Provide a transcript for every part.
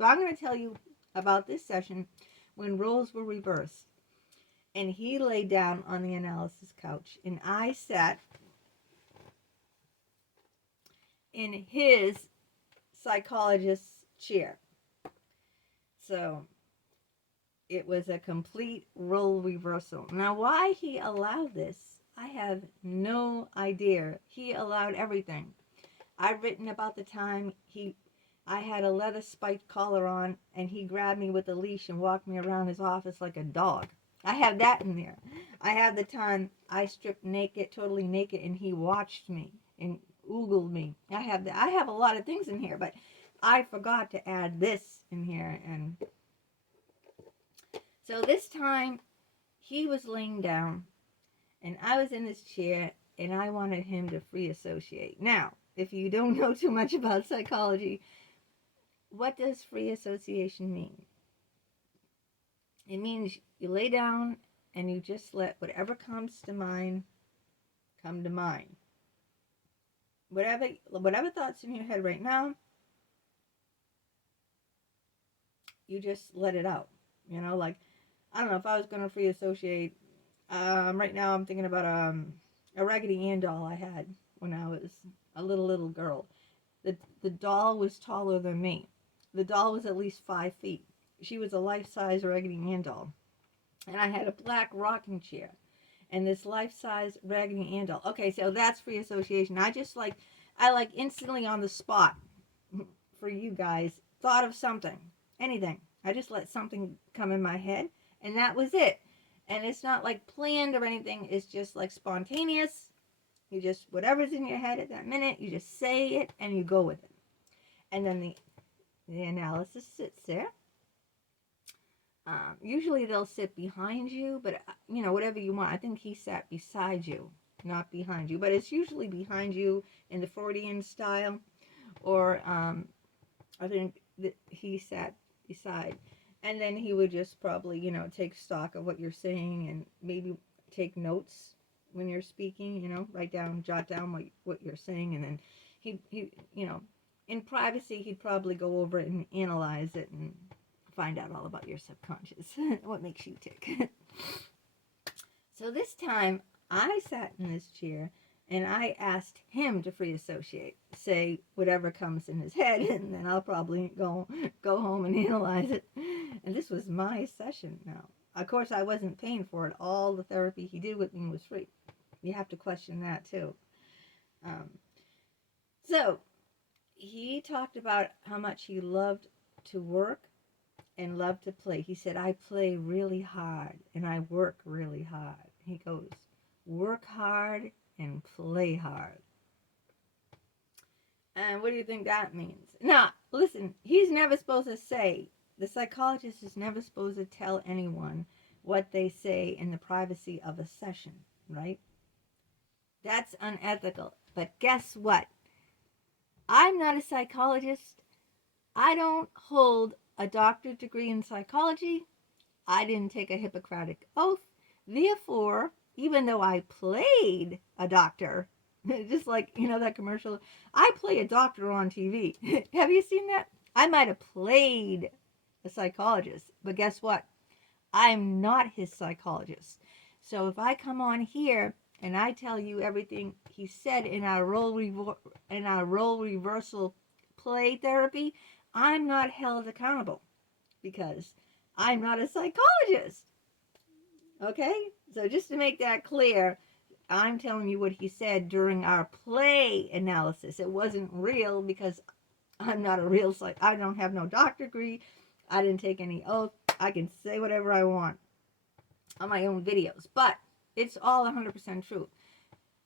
But I'm going to tell you about this session when roles were reversed. And he lay down on the analysis couch, and I sat in his psychologist's chair. So it was a complete role reversal. Now, why he allowed this, I have no idea. He allowed everything. I've written about the time I had a leather spiked collar on, and he grabbed me with a leash and walked me around his office like a dog. I have that in there. I have the time I stripped naked, totally naked, and he watched me and oogled me. I have a lot of things in here, but I forgot to add this in here. And so this time he was laying down and I was in his chair, and I wanted him to free associate. Now, if you don't know too much about psychology, what does free association mean? It means you lay down and you just let whatever comes to mind come to mind. Whatever thoughts in your head right now, you just let it out. You know, like, I don't know, if I was going to free associate, right now I'm thinking about a Raggedy Ann doll I had when I was a little girl. The doll was taller than me. The doll was at least 5 feet. She was a life-size Raggedy Ann doll. And I had a black rocking chair. And this life-size Raggedy Ann doll. Okay, so that's free association. I like instantly on the spot, for you guys, thought of something. Anything. I just let something come in my head. And that was it. And it's not like planned or anything. It's just like spontaneous. You just, whatever's in your head at that minute, you just say it and you go with it. And then the analysis sits there. Usually they'll sit behind you, but whatever you want. I think he sat beside you, not behind you. But it's usually behind you in the Freudian style. Or I think that he sat beside. And then he would just probably, take stock of what you're saying and maybe take notes when you're speaking, jot down what you're saying. And then he in privacy, he'd probably go over it and analyze it and find out all about your subconscious, what makes you tick. So this time, I sat in this chair and I asked him to free associate, say whatever comes in his head, and then I'll probably go home and analyze it. And this was my session now. Of course, I wasn't paying for it. All the therapy he did with me was free. You have to question that too. So he talked about how much he loved to work and loved to play. He said, I play really hard and I work really hard. He goes, work hard and play hard. And what do you think that means? Now, listen, he's never supposed to say, the psychologist is never supposed to tell anyone what they say in the privacy of a session, right? That's unethical. But guess what? I'm not a psychologist. I don't hold a doctorate degree in psychology. I didn't take a Hippocratic oath. Therefore, even though I played a doctor, just like, that commercial, I play a doctor on TV. Have you seen that? I might have played a psychologist, but guess what? I'm not his psychologist. So if I come on here and I tell you everything he said in our role reversal play therapy, I'm not held accountable because I'm not a psychologist. Okay? So just to make that clear, I'm telling you what he said during our play analysis. It wasn't real because I'm not a real I don't have no doctor degree. I didn't take any oath. I can say whatever I want on my own videos. But it's all 100% true.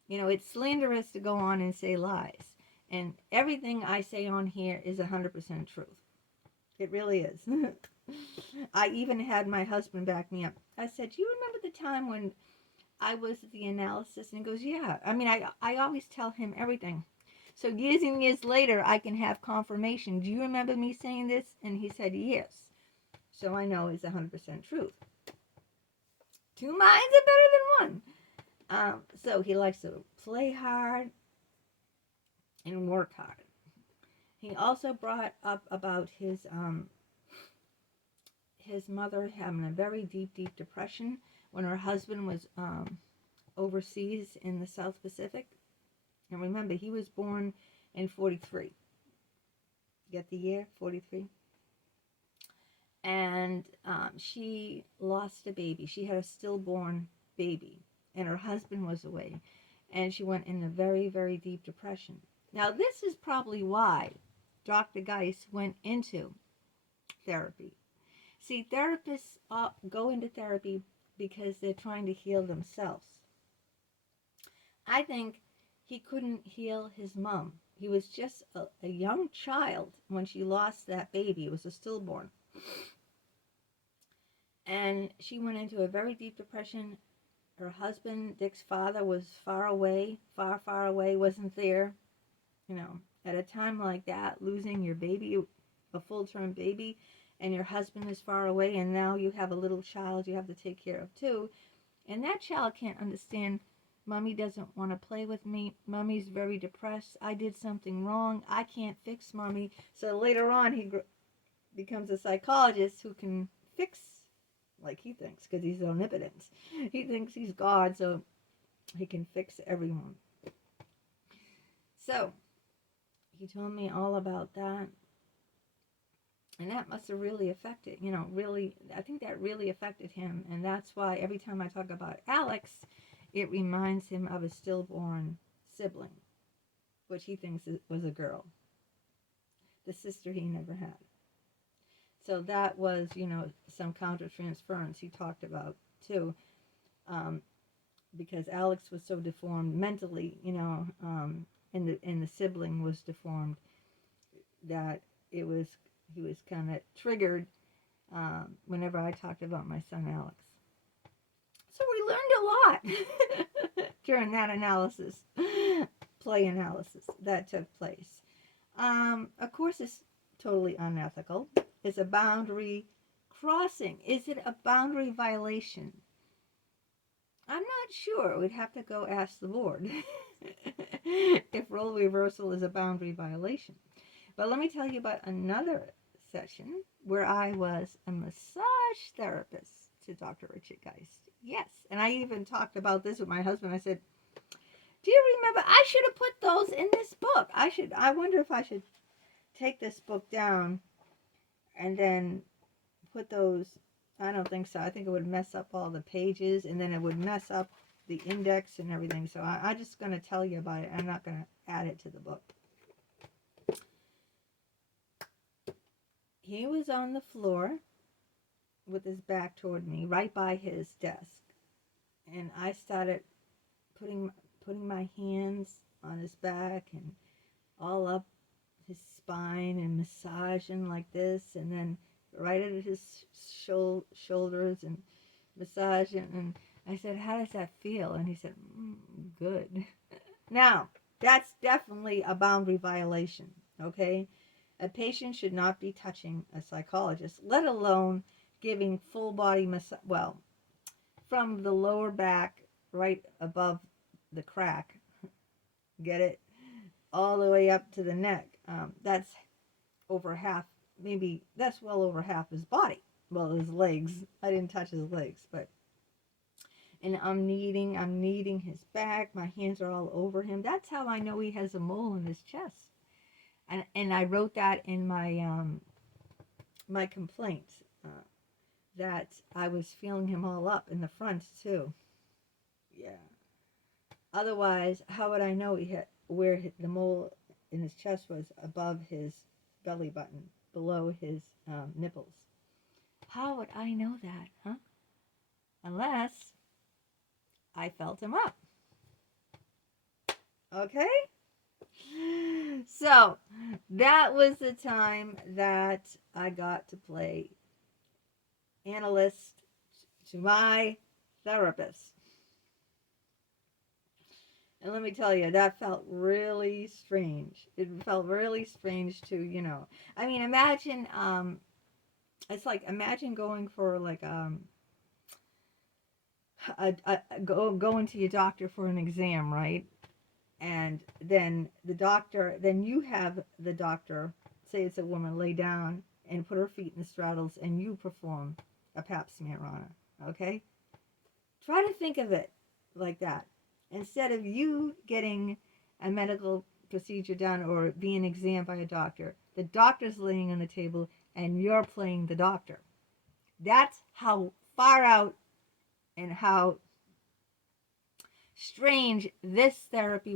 It's slanderous to go on and say lies. And everything I say on here is 100% truth. It really is. I even had my husband back me up. I said, do you remember the time when I was at the analysis? And he goes, yeah. I mean, I always tell him everything. So years and years later, I can have confirmation. Do you remember me saying this? And he said, yes. So I know it's 100% truth. Two minds are better than one. So he likes to play hard and work hard. He also brought up about his his mother having a very deep depression when her husband was overseas in the South Pacific. And remember, he was born in 43. Get the year? 43. And she lost a baby. She had a stillborn baby, and her husband was away. And she went in a very deep depression. Now, this is probably why Dr. Geist went into therapy. See, therapists go into therapy because they're trying to heal themselves. I think he couldn't heal his mom. He was just a young child when she lost that baby. It was a stillborn. And she went into a very deep depression. Her husband, Dick's father, was far away, far away, wasn't there. You know, at a time like that, losing your baby, a full-term baby, and your husband is far away, and now you have a little child you have to take care of too. And that child can't understand, Mommy doesn't want to play with me. Mommy's very depressed. I did something wrong. I can't fix Mommy. So later on, he becomes a psychologist who can fix, like he thinks, because he's omnipotent. He thinks he's God, so he can fix everyone. So he told me all about that. And that must have really affected, I think that really affected him. And that's why every time I talk about Alex, it reminds him of a stillborn sibling, which he thinks was a girl. The sister he never had. So that was, some countertransference he talked about too. Because Alex was so deformed mentally, and the sibling was deformed, that he was kind of triggered whenever I talked about my son Alex. So we learned a lot during that analysis, play analysis that took place. Of course, it's totally unethical. It's a boundary crossing. Is it a boundary violation? I'm not sure. We'd have to go ask the Lord if role reversal is a boundary violation. But let me tell you about another session where I was a massage therapist to Dr. Richard Geist. Yes, and I even talked about this with my husband. I said, do you remember, I should have put those in this book. I wonder if I should take this book down and then put those. I don't think so. I think it would mess up all the pages, and then it would mess up the index and everything. So I'm just going to tell you about it. I'm not going to add it to the book. He was on the floor with his back toward me, right by his desk. And I started putting my hands on his back and all up his spine and massaging like this, and then right at his shoulders and massaging. And I said, how does that feel? And he said, good. Now, that's definitely a boundary violation, okay? A patient should not be touching a psychologist, let alone giving full body massage. Well, from the lower back right above the crack, get it, all the way up to the neck. That's over half, maybe that's well over half his body. Well, his legs. I didn't touch his legs, but. And I'm kneading his back. My hands are all over him. That's how I know he has a mole in his chest. And I wrote that in my my complaint, that I was feeling him all up in the front too. Yeah. Otherwise, how would I know where the mole in his chest was? Above his belly button, below his nipples. How would I know that, huh? Unless I felt him up. Okay? So, that was the time that I got to play analyst to my therapist. And let me tell you, that felt really strange. It felt really strange to, I mean, imagine, it's like, imagine going for like, going to your doctor for an exam, right? And then you have the doctor, say it's a woman, lay down and put her feet in the straddles and you perform a pap smear on her, okay? Try to think of it like that. Instead of you getting a medical procedure done or being examined by a doctor, the doctor's laying on the table and you're playing the doctor. That's how far out and how strange this therapy